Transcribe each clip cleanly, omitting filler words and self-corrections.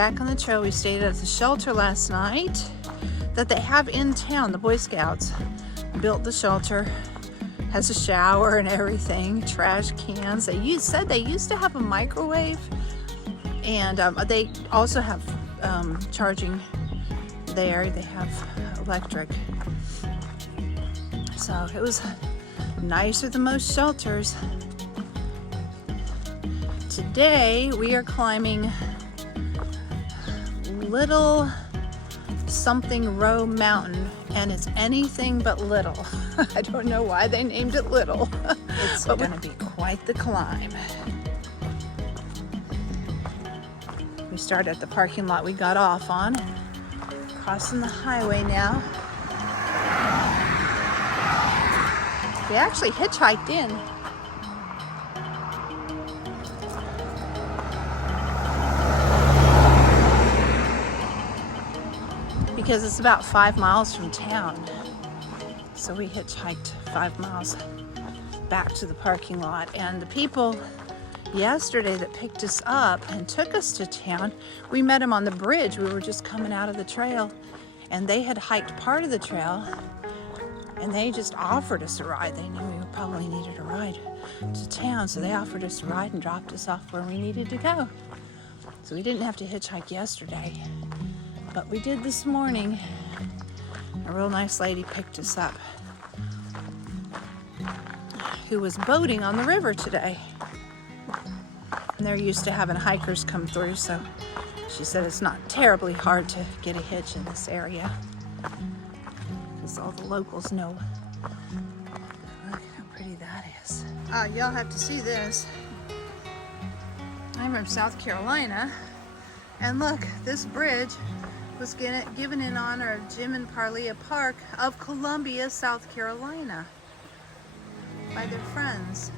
back on the trail. We stayed at the shelter last night that they have in town. The Boy Scouts built the shelter. Has a shower and everything, trash cans. Said they used to have a microwave, and they also have charging there. They have electric. So it was nicer than most shelters. Today we are climbing Little something Row Mountain, and it's anything but little. I don't know why they named it Little. It's going to be quite the climb. We started at the parking lot we got off on, crossing the highway now. We actually hitchhiked in. Because it's about 5 miles from town. So we hitchhiked 5 miles back to the parking lot. And the people yesterday that picked us up and took us to town, we met them on the bridge. We were just coming out of the trail, and they had hiked part of the trail, and they just offered us a ride. They knew we probably needed a ride to town, so they offered us a ride and dropped us off where we needed to go. So we didn't have to hitchhike yesterday. But we did this morning. A real nice lady picked us up who was boating on the river today. And they're used to having hikers come through, so she said it's not terribly hard to get a hitch in this area because all the locals know. Look how pretty that is. Y'all have to see this. I'm from South Carolina, and look, this bridge was given in honor of Jim and Parlia Park of Columbia, South Carolina, by their friends,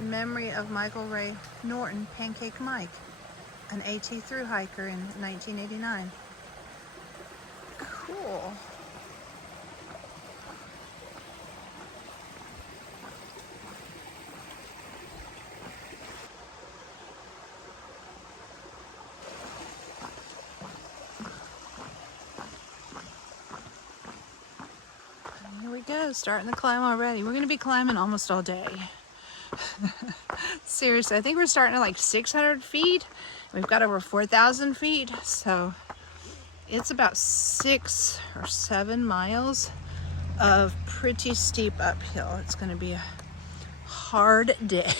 in memory of Michael Ray Norton, Pancake Mike, an AT thru hiker in 1989. Cool. Go, starting the climb already. We're going to be climbing almost all day. Seriously, I think we're starting at like 600 feet. We've got over 4,000 feet, so it's about 6 or 7 miles of pretty steep uphill. It's going to be a hard day.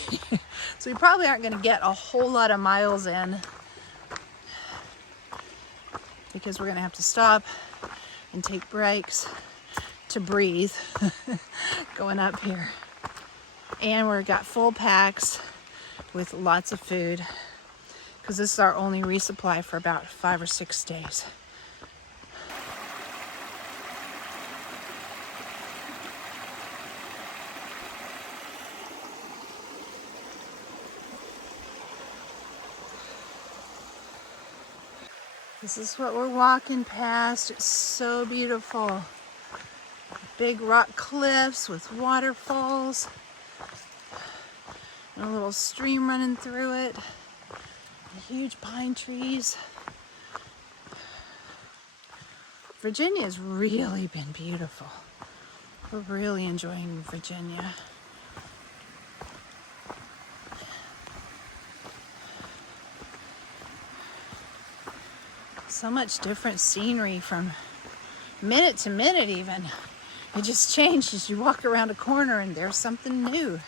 So we probably aren't going to get a whole lot of miles in because we're going to have to stop and take breaks to breathe going up here. And we've got full packs with lots of food because this is our only resupply for about 5 or 6 days. This is what we're walking past. It's so beautiful. Big rock cliffs with waterfalls and a little stream running through it. Huge pine trees. Virginia's really been beautiful. We're really enjoying Virginia. So much different scenery from minute to minute even. It just changed as you walk around a corner and there's something new.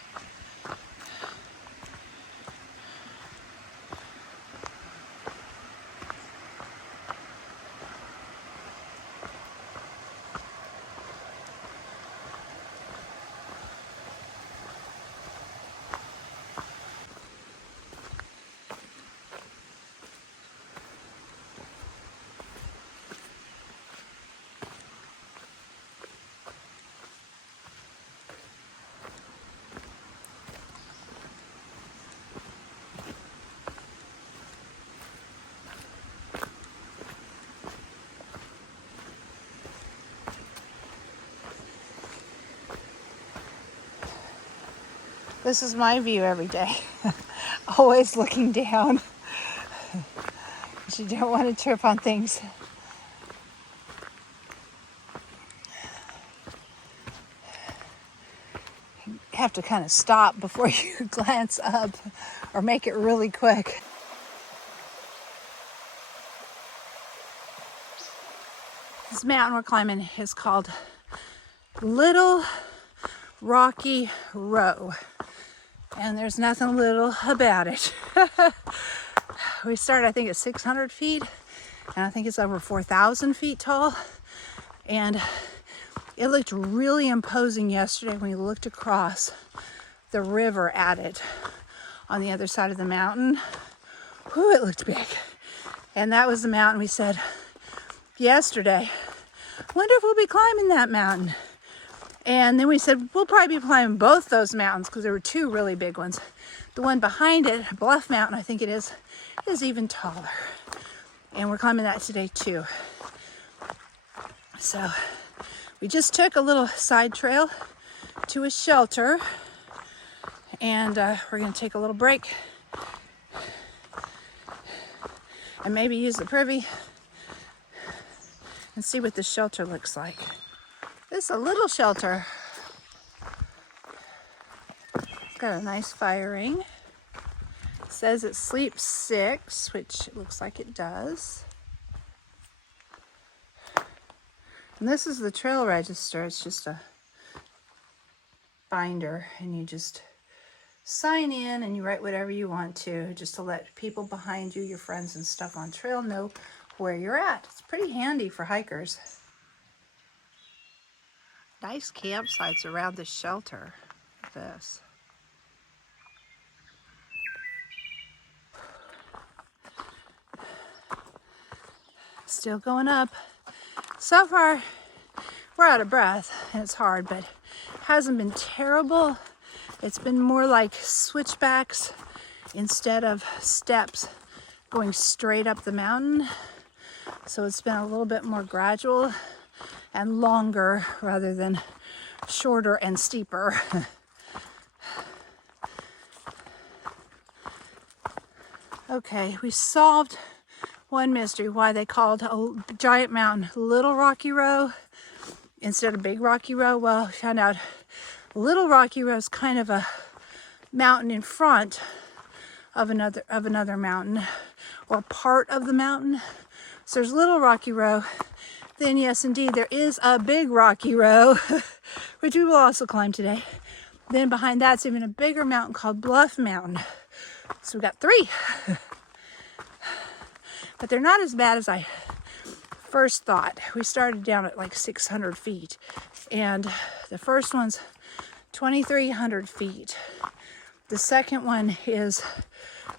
This is my view every day. Always looking down. because you don't want to trip on things. You have to kind of stop before you glance up or make it really quick. This mountain we're climbing is called Little Rocky Row, and there's nothing little about it. We started, I think, at 600 feet, and I think it's over 4,000 feet tall, and it looked really imposing yesterday when we looked across the river at it on the other side of the mountain. Whew, it looked big. And that was the mountain we said yesterday, wonder if we'll be climbing that mountain. And then we said we'll probably be climbing both those mountains because there were two really big ones. The one behind it, Bluff Mountain, I think it is even taller. And we're climbing that today too. So we just took a little side trail to a shelter, and we're gonna take a little break and maybe use the privy and see what the shelter looks like. It's a little shelter. It's got a nice firing. It says it sleeps 6, which it looks like it does. And this is the trail register. It's just a binder, and you just sign in and you write whatever you want to, just to let people behind you, your friends and stuff on trail, know where you're at. It's pretty handy for hikers. Nice campsites around the shelter. Look at this. Still going up. So far, we're out of breath, and it's hard, but it hasn't been terrible. It's been more like switchbacks instead of steps going straight up the mountain. So it's been a little bit more gradual and longer rather than shorter and steeper. Okay, we solved one mystery, why they called a giant mountain Little Rocky Row instead of Big Rocky Row. Well, we found out Little Rocky Row is kind of a mountain in front of another mountain, or part of the mountain. So there's Little Rocky Row. Then yes, indeed, there is a Big Rocky Row, which we will also climb today. Then behind that's even a bigger mountain called Bluff Mountain. So we've got 3. But they're not as bad as I first thought. We started down at like 600 feet, and the first one's 2,300 feet. The second one is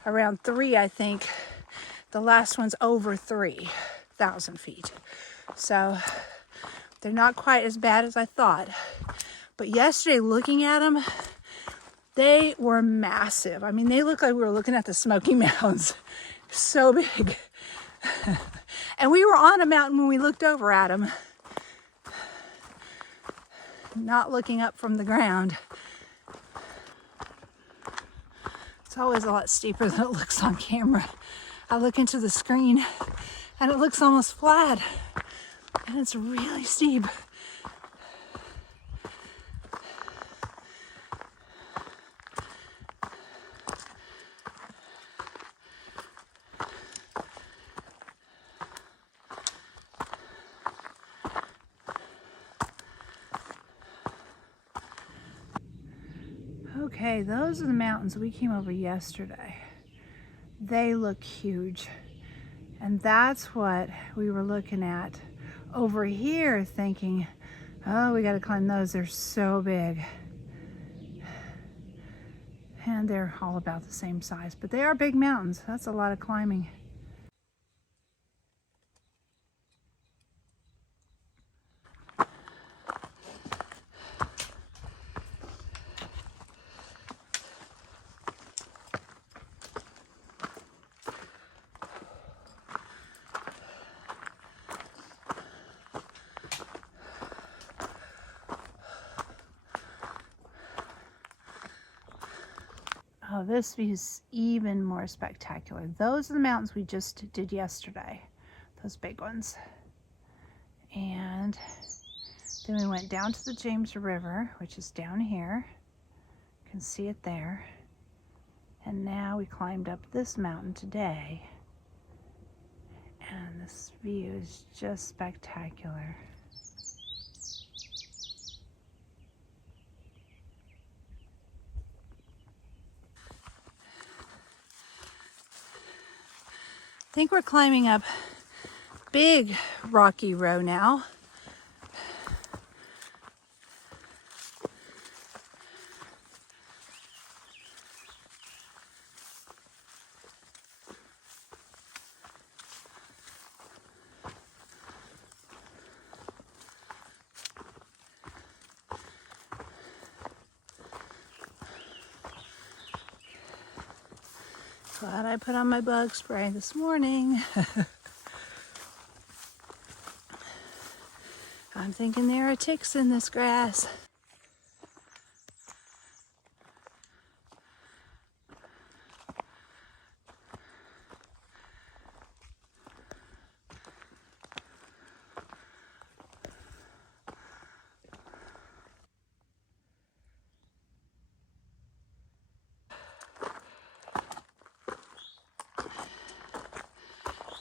around 3, I think. The last one's over 3,000 feet. So they're not quite as bad as I thought. But yesterday, looking at them, they were massive. I mean, they looked like we were looking at the Smoky Mountains. So big. And we were on a mountain when we looked over at them, not looking up from the ground. It's always a lot steeper than it looks on camera. I look into the screen and it looks almost flat, and it's really steep. Okay, those are the mountains we came over yesterday. They look huge. And that's what we were looking at over here, thinking, oh, we got to climb those. They're so big. And they're all about the same size, but they are big mountains. That's a lot of climbing. Oh, this view's even more spectacular. Those are the mountains we just did yesterday, those big ones. And then we went down to the James River, which is down here. You can see it there. And now we climbed up this mountain today. And this view is just spectacular. I think we're climbing up big rocky row now. Glad I put on my bug spray this morning. I'm thinking there are ticks in this grass.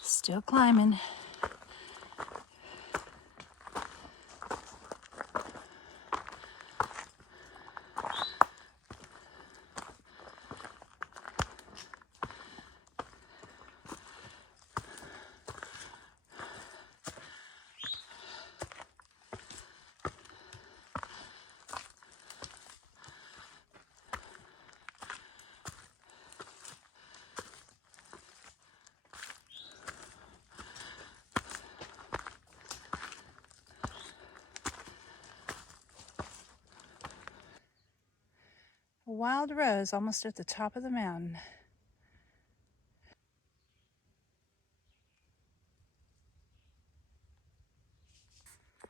Still climbing. A wild rose almost at the top of the mountain.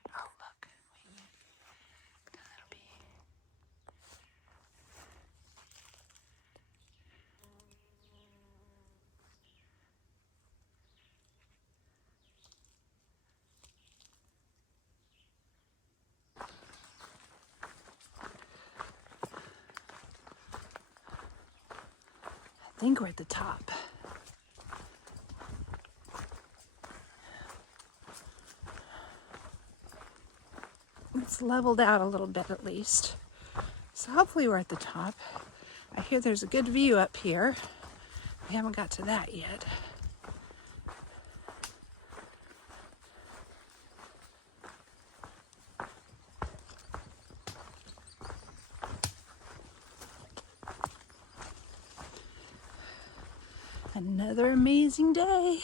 Oh, look. Wait a minute. That'll be... I think we're at the top. It's leveled out a little bit at least. So hopefully we're at the top. I hear there's a good view up here. We haven't got to that yet. Another amazing day.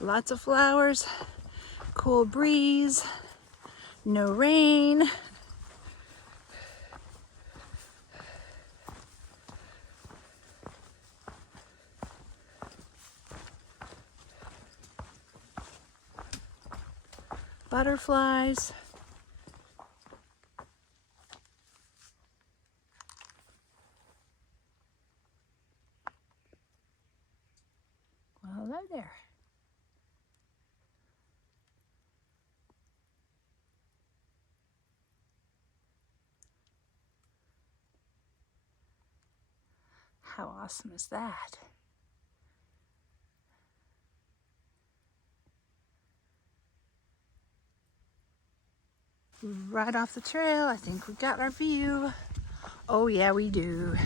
Lots of flowers, cool breeze, no rain. Butterflies. Well, hello there. How awesome is that? Right off the trail, I think we got our view. Oh yeah, we do.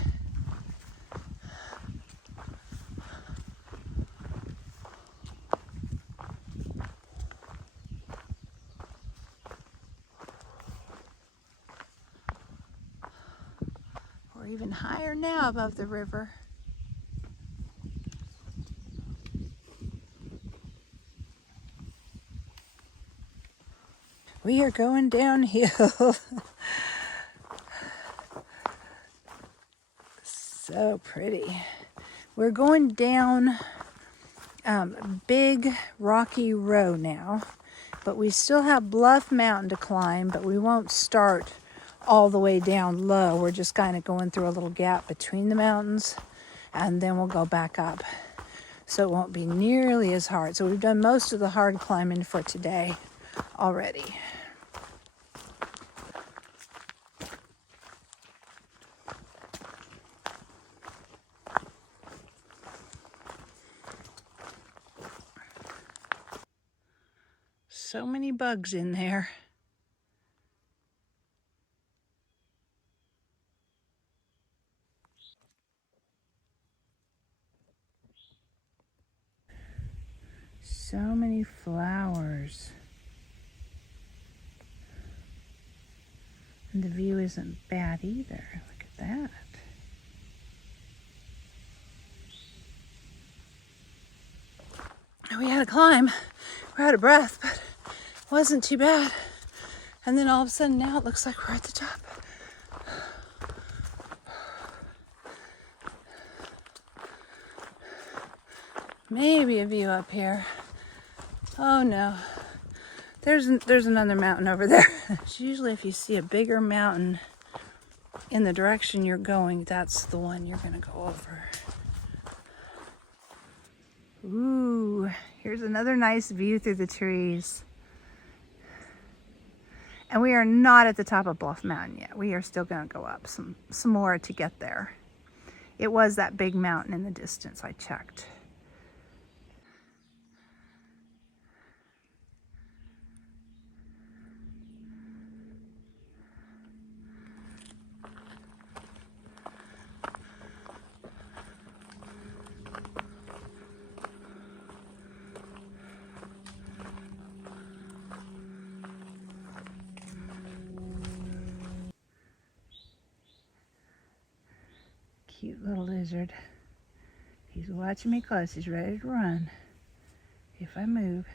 We're even higher now above the river. We are going downhill. So pretty. We're going down big rocky row now, but we still have Bluff Mountain to climb, but we won't start all the way down low. We're just kind of going through a little gap between the mountains, and then we'll go back up. So it won't be nearly as hard. So we've done most of the hard climbing for today already. So many bugs in there. So many flowers. And the view isn't bad either. Look at that. We had to climb. We're out of breath, but it wasn't too bad. And then all of a sudden now it looks like we're at the top. Maybe a view up here. Oh no. There's another mountain over there. Usually if you see a bigger mountain in the direction you're going, that's the one you're gonna go over. Ooh, here's another nice view through the trees. And we are not at the top of Bluff Mountain yet. We are still gonna go up some more to get there. It was that big mountain in the distance, I checked. Cute little lizard. He's watching me close. He's ready to run if I move.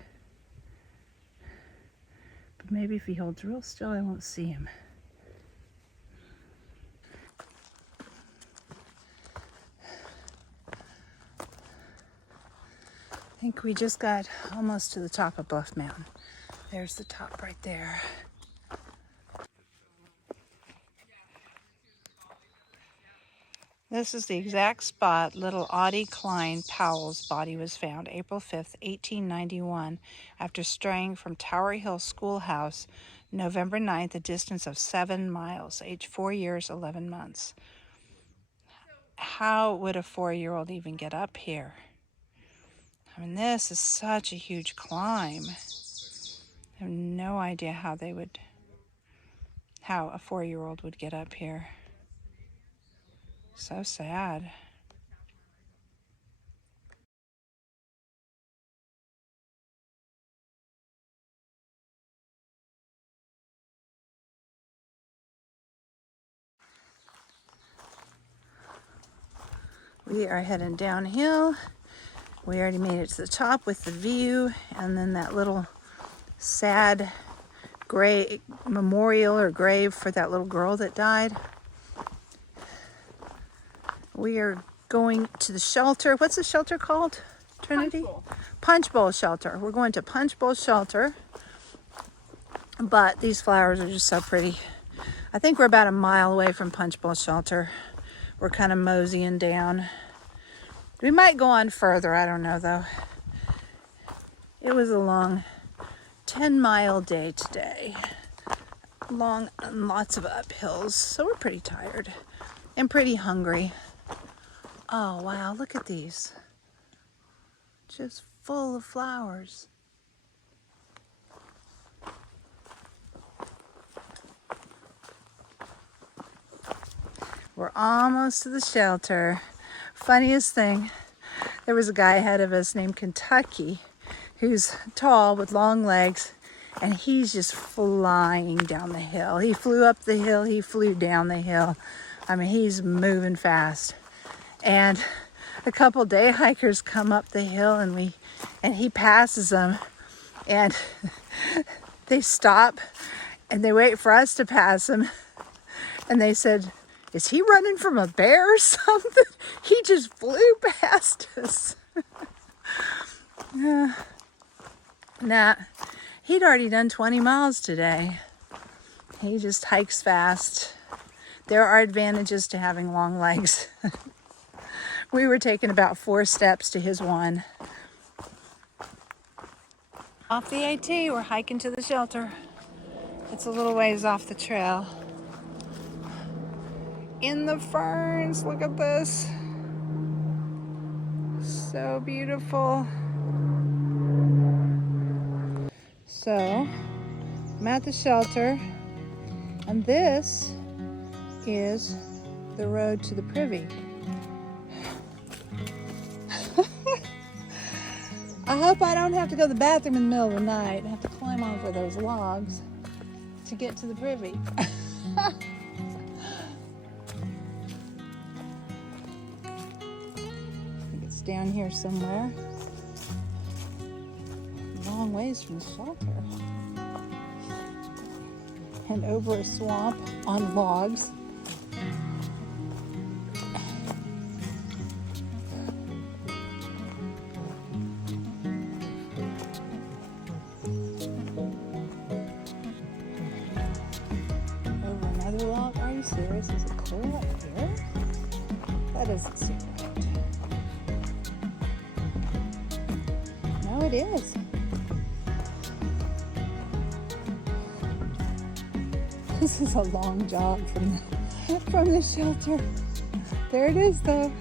But maybe if he holds real still, I won't see him. I think we just got almost to the top of Bluff Mountain. There's the top right there. This is the exact spot little Audie Klein Powell's body was found, April 5th, 1891, after straying from Tower Hill Schoolhouse, November 9th, a distance of 7 miles, age 4 years, 11 months. How would a 4-year-old even get up here? I mean, this is such a huge climb. I have no idea how a 4-year-old would get up here. So sad. We are heading downhill. We already made it to the top with the view, and then that little sad memorial or grave for that little girl that died. We are going to the shelter. What's the shelter called, Trinity? Punchbowl Shelter. We're going to Punchbowl Shelter. But these flowers are just so pretty. I think we're about a mile away from Punchbowl Shelter. We're kind of moseying down. We might go on further, I don't know though. It was a long 10-mile day today. Long and lots of uphills, so we're pretty tired and pretty hungry. Oh wow, look at these. Just full of flowers. We're almost to the shelter. Funniest thing, there was a guy ahead of us named Kentucky who's tall with long legs, and he's just flying down the hill. He flew up the hill, he flew down the hill. I mean, he's moving fast. And a couple day hikers come up the hill, and he passes them, and they stop and they wait for us to pass him, and they said, "Is he running from a bear or something?" He just flew past us. Nah, he'd already done 20 miles today. He just hikes fast. There are advantages to having long legs. We were taking about 4 steps to his 1. Off the AT, we're hiking to the shelter. It's a little ways off the trail. In the ferns, look at this. So beautiful. So, I'm at the shelter, and this is the road to the privy. I hope I don't have to go to the bathroom in the middle of the night. I have to climb over those logs to get to the privy. I think it's down here somewhere. Long ways from the shelter. And over a swamp on logs. Are you serious? Is it clear up here? That doesn't seem right. No, it is. This is a long jog from the shelter. There it is, though.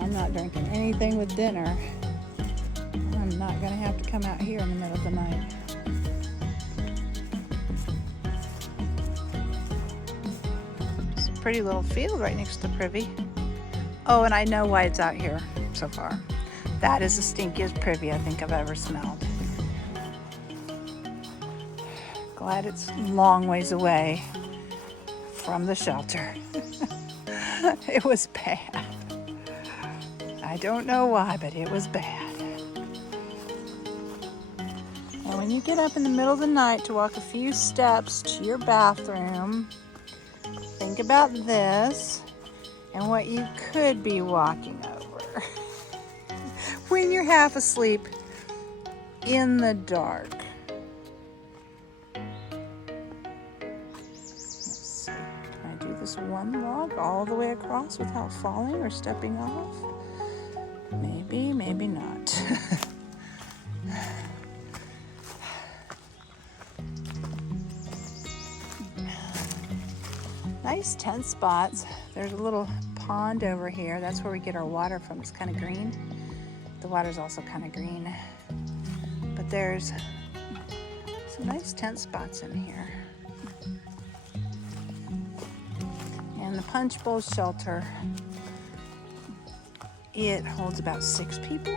I'm not drinking anything with dinner. I'm not going to have to come out here in the middle of the night. It's a pretty little field right next to the privy. Oh, and I know why it's out here so far. That is the stinkiest privy I think I've ever smelled. Glad it's a long ways away from the shelter. It was bad. I don't know why, but it was bad. And when you get up in the middle of the night to walk a few steps to your bathroom, think about this and what you could be walking over when you're half asleep in the dark. Let's see, can I do this one log all the way across without falling or stepping off? Maybe, maybe not. Nice tent spots. There's a little pond over here. That's where we get our water from. It's kind of green. The water's also kind of green. But there's some nice tent spots in here. And the Punchbowl Shelter, it holds about 6 people.